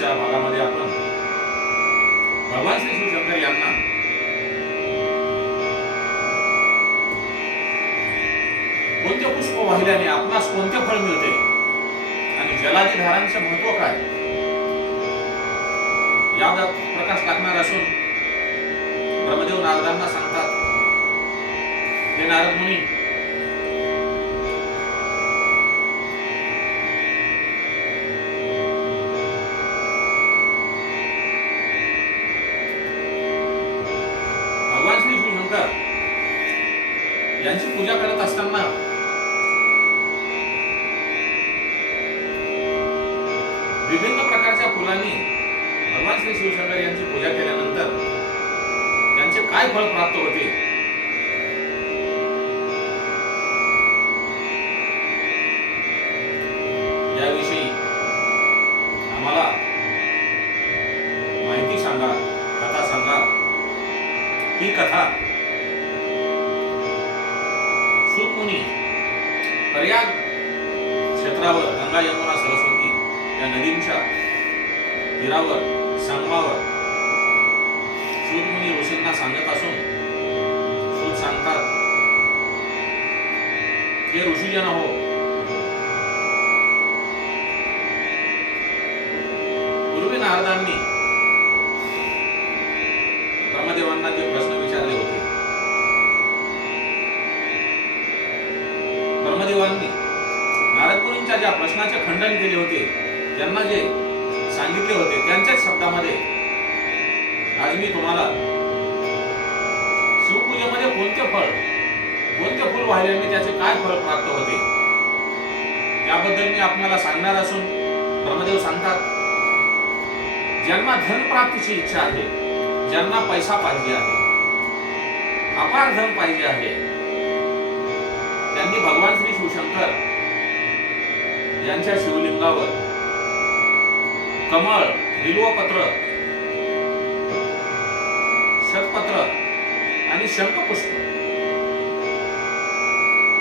आजच्या भागामध्ये आपण भगवान श्री शिवशंकर यांना कोणते पुष्प वाहिल्याने आपणास कोणते फळ मिळते? आणि जलाधिधारांचे महत्त्व काय? यावर प्रकाश टाकणार असून ब्रह्मदेव नारदांना सांगतात हे नारद मुनी काय फळ प्राप्त होते याविषयी आम्हाला माहिती सांगा कथा सांगा. ही कथा सुतमुनी पर्याग क्षेत्रावर गंगा यमुना सरस्वती या नदींच्या तीरावर संगमावर सूतमुनी ऋषींना सांगत असून सूत सांगतात हे ऋषीजन हो पूर्वी नारदांनी ब्रह्मदेवांना जे प्रश्न विचारले होते ब्रह्मदेवांनी नारद ज्या प्रश्नाचे खंडन केले होते त्यांना जे सांगितले होते त्यांच्याच शब्दामध्ये आज मी तुम्हाला शिवपूजेमध्ये कोणते फळ कोणते फुल वाहिल्याने त्याचे काय फळ प्राप्त होते त्याबद्दल मी आपल्याला सांगणार असून ब्रह्मदेव सांगतात ज्यांना धन प्राप्तीची इच्छा आहे ज्यांना पैसा पाहिजे आहे अपार धन पाहिजे आहे त्यांनी भगवान श्री शिवशंकर यांच्या शिवलिंगावर कमळ बिल्वपत्र आणि शंखपुष्प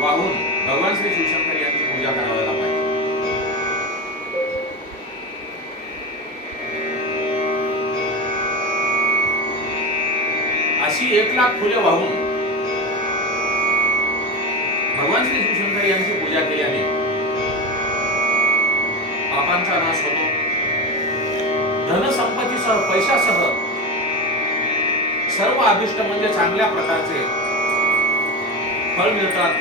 वाहून भगवान श्री शिवशंकर यांची पूजा करायला पाहिजे अशी एक लाख फुले वाहून भगवान श्री शिवशंकर यांची पूजा केल्याने पापांचा नाश होतो. धनसंपत्तीसह पैशासह सर्व अभिष्ट म्हणजे चांगल्या प्रकारचे फळ मिळतात.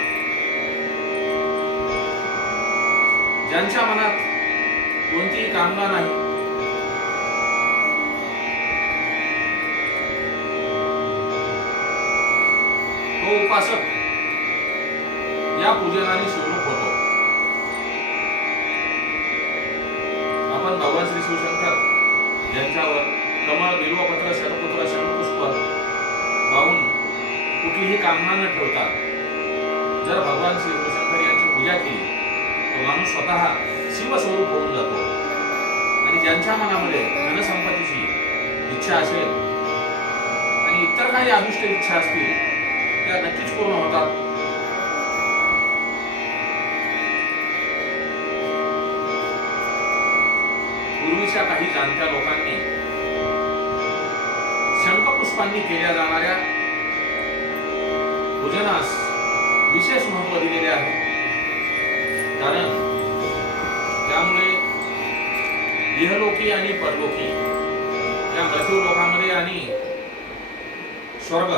ज्यांच्या मनात कोणतीही कामना नाही. तो उपासक या पूजनाने शिवरूप होतो. आपण भगवान श्री शिवशंकर यांच्यावर कामना न ठेवता जर भगवान श्री शिवशंकर यांची पूजा केली तर माणूस स्वतः शिवस्वरूप होऊन जातो. आणि ज्यांच्या मनामध्ये धनसंपत्तीची इच्छा असेल आणि इतर काही अदृष्ट इच्छा असतील त्या नक्कीच पूर्ण होतात. पूर्वीच्या काही जाणत्या लोकांनी शंखपुष्पांनी केल्या जाणाऱ्या भोजनास विशेष महत्त्व दिलेले आहे. कारण त्यामुळे इहलोकी आणि परलोकी या मृत्यू लोकांमध्ये आणि स्वर्ग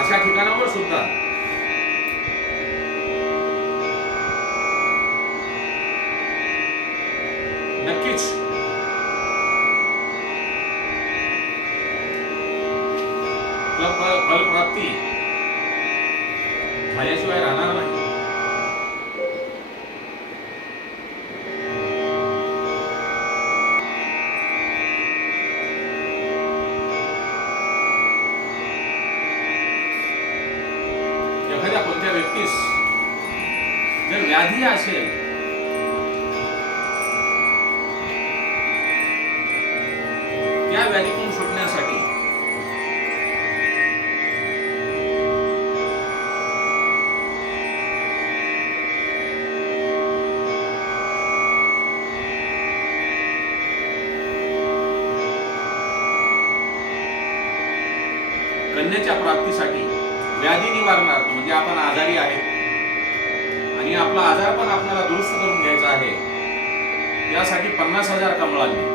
अशा ठिकाणावर सुद्धा फलप्राप्ती झाल्याशिवाय राहणार नाही. एखाद्या कोणत्या व्यक्तीस जर व्याधी असेल कन्याच्या प्राप्तीसाठी व्याधी निवारणार्थ म्हणजे आपण आजारी आहेत. आणि आपला आजार पण आपल्याला दुरुस्त करून घ्यायचा आहे. यासाठी पन्नास हजार कमळांनी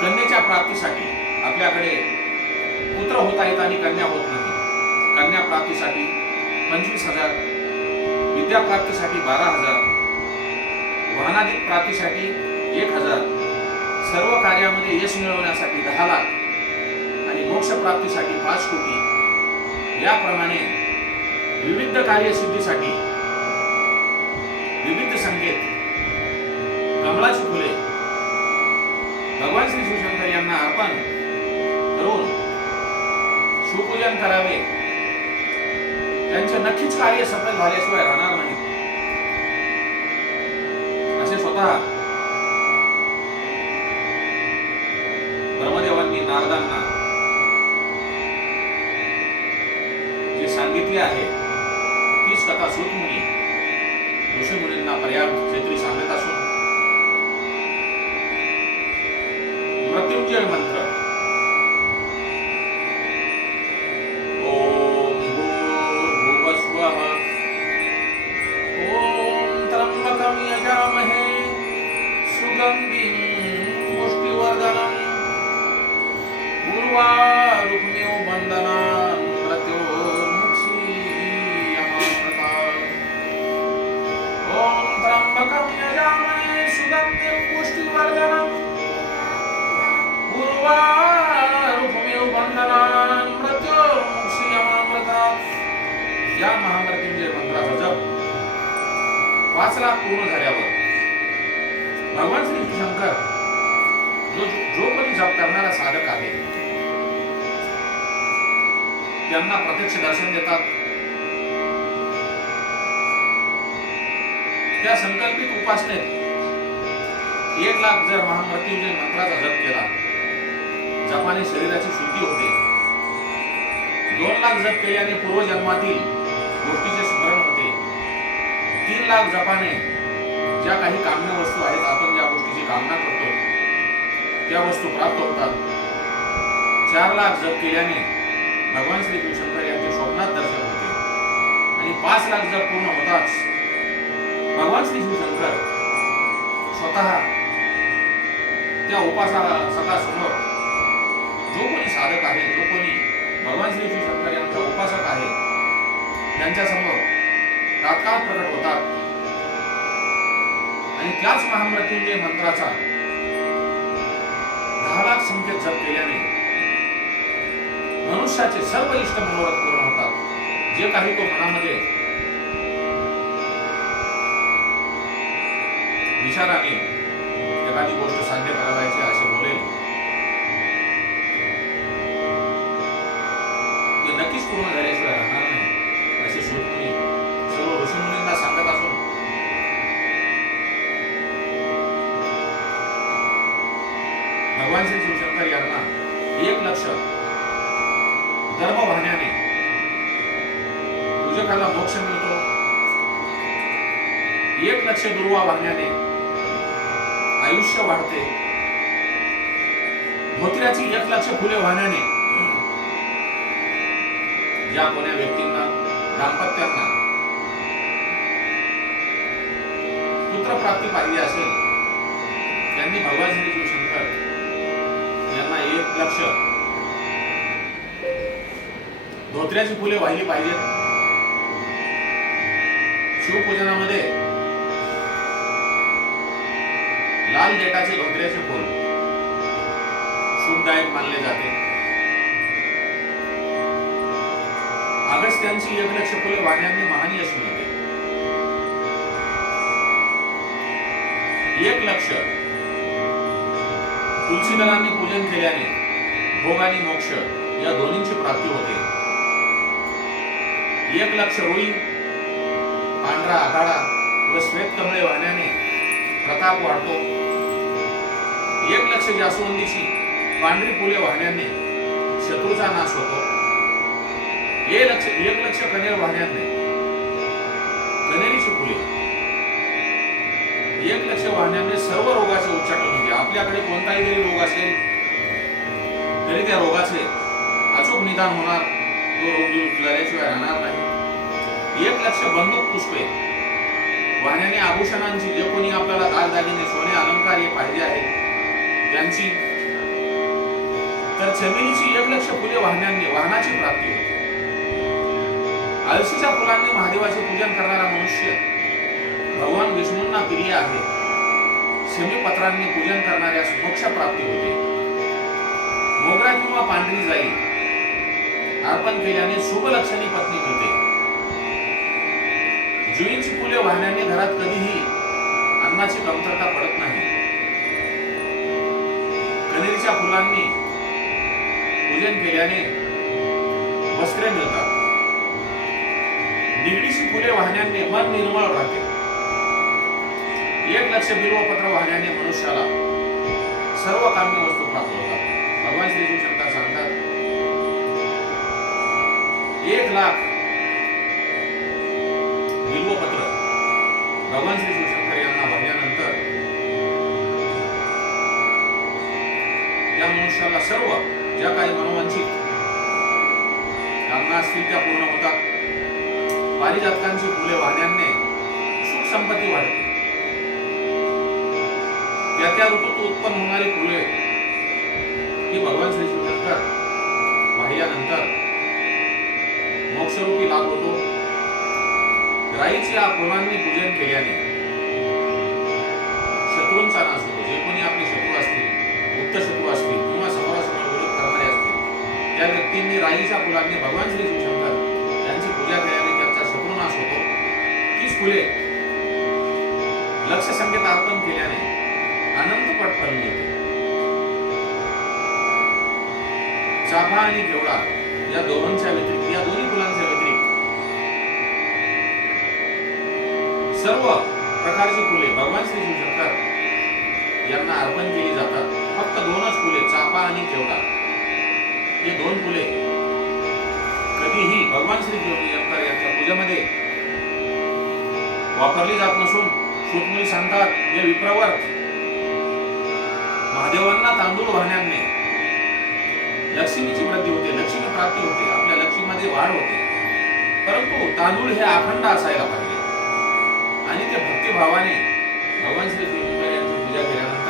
कन्याच्या प्राप्तीसाठी आपल्याकडे पुत्र होता येत आणि कन्या होत नाही. कन्या प्राप्तीसाठी पंचवीस हजार विद्या प्राप्तीसाठी बारा हजार वाहनाधिक प्राप्तीसाठी एक हजार. सर्व कार्यामध्ये यश मिळवण्यासाठी दहा लाख. आणि मोक्ष प्राप्तीसाठी पाच कोटी. याप्रमाणे विविध कार्यसिद्धीसाठी विविध संकेत. कमळाची फुले. भगवान श्री शिवशंकर यांना अर्पण करून शिवपूजन करावे. त्यांचे नक्कीच कार्य सफल झाल्याशिवाय राहणार नाही. असे स्वतः ब्रह्मदेवांनी नारदांना सांगितले आहे. तीच कथा सुत मुनी ऋषी मुनींना पर्याप्त क्षेत्री सांगत असून मृत्युंजय मंत्र पाच पूर्ण झाल्यावर भगवान श्री शंकर जो जो कोणी जप करणारा साधक आहे त्यांना प्रत्यक्ष दर्शन देतात. त्या संकल्पित उपासनेत एक लाख जर महामृत्युंजय मंत्राचा जप केला जपाने शरीराची शुद्धी होते. दोन लाख जप केल्याने पूर्वजन्मातील गोष्टी लाख जपाने ज्या काही काम्य वस्तू आहेत आपण ज्या गोष्टीची कामना करतो त्या वस्तू प्राप्त होतात. चार लाख जप केल्याने भगवान श्री कृष्णकर यांचे स्वप्नात दर्शन होते. आणि पाच लाख जप पूर्ण होताच भगवान श्री शिवशंकर स्वतः त्या उपासका समोर जो कोणी साधक आहे जो कोणी भगवान श्री शिवशंकर यांचा उपासक आहे त्यांच्यासमोर तात्काळ प्रकट होतात. आणि त्याच महामृत्युंजय मंत्राचा दहा लाख संख्येत जप केल्याने मनुष्याचे सर्व इष्ट मनोरथ पूर्ण होतात. जे काही तो मनामध्ये विचाराने एखादी गोष्ट साध्य करायची असे बोलेल ते नक्कीच पूर्ण झाले एक लक्ष. धर्म वाहण्याने पूजकाला मोक्ष मिळतो. एक लक्ष दुर्वा वाहण्याने आयुष्य वाढते. धोत्र्याची एक लक्ष फुले वाहण्याने. ज्या कोण्या व्यक्तींना दाम्पत्यांना पुत्र प्राप्ती पाहिजे असेल त्यांनी भगवान श्री शिवशंकर लक्ष. धोत्र्याची फुले वाहिली पाहिजेत. शिवपूजनामध्ये लाल देटाचे धोत्र्याचे फूल शुभदायक मानले जाते. अगस्त्यांची एक लक्ष फुले वाहण्याने महान यश मिळते. एक लक्ष तुलसी दलांनी पूजन केल्याने भोग आणि मोक्ष या दोन्हींची प्राप्ती होते. एक लक्ष रुई पांढरा आघाडा व श्वेत कमळे वाहण्याने प्रताप वाढतो. एक लक्ष जास्वंदीची पांढरी फुले वाहण्याने शत्रूचा नाश होतो. एक लक्ष एक लक्ष कनेर वाहण्याने कनेरीची फुले. एक लक्ष वाहण्याने सर्व रोगाचे उच्चाटन होते. आपल्याकडे कोणताही जरी रोग असेल तरी त्या रोगाचे अचूक निदान होणार तो रोग झाल्याशिवाय राहणार नाही. एक लक्ष बंदूक पुष्पे वाहण्याने आभूषणांची जे कोणी आपल्याला दागदागिने सोने अलंकार हे पाहिजे आहेत त्यांची तर चमेलीची एक लक्ष फुले वाहण्याने वाहनाची प्राप्ती होते. अळशीच्या फुलांनी महादेवाचे पूजन करणारा मनुष्य भगवान विष्णूंना प्रिय आहे. शमीपत्रांनी पूजन करणाऱ्या सुमोक्ष प्राप्ती होते. मोगरा किंवा पांढरी जाई. अर्पण केल्याने शुभ लक्षणी पत्नी मिळते जुईंची फुले वाहण्याने घरात कधीही अन्नाची कमतरता पडत नाही. कनेरीच्या फुलांनी पूजन केल्याने वस्त्रे मिळतात. निगडीची फुले वाहण्याने मन निर्मळ राहते. एक लक्ष बिल्वपत्र वाहण्याने मनुष्याला सर्व काम्य वस्तू प्राप्त होतात. भगवान श्री शिवशंकर सांगतात एक लाख. बिल्वपत्र भगवान श्री शिवशंकर यांना भरल्यानंतर त्या मनुष्याला सर्व ज्या काही मनोवांछित कामना असतील त्या पूर्ण होतात. पारिजातकांची फुले वाहण्याने सुख संपत्ती वाढते. त्या त्या ऋतूत उत्पन्न होणारी फुले राईचे या पूजन केल्याने शत्रूंचा नाश होतो. जे कोणी आपले शत्रू असतील गुप्त शत्रू असतील किंवा समोरासमोर विरोध करणारे असतील त्या व्यक्तींनी राईच्या फुलांनी भगवान श्री शिवशंकर यांची पूजा केल्याने त्यांचा शत्रुनाश होतो. तीच फुले लक्ष संकेत अर्पण केल्याने अनंत पट फल मिळते चाफा आणि केवडा या दोघांच्या व्यतिरिक्त या दोन्ही फुलांचा सर्व प्रकारची फुले भगवान श्री शिवशंकर यांना अर्पण केली जातात. फक्त दोनच फुले चाफा आणि केवडा. हे दोन फुले कधीही भगवान श्री शिवशंकर यांच्या पूजेमध्ये वापरली जात नसून सुतमुली सांगतात हे विप्रवर महादेवांना तांदूळ वाहण्याने लक्ष्मीची वृद्धी होते लक्ष्मी प्राप्ती होते आपल्या लक्ष्मीमध्ये वाढ होते. परंतु तांदूळ हे अखंड असायला पाहिजे. आणि त्या भक्तिभावाने भगवान श्री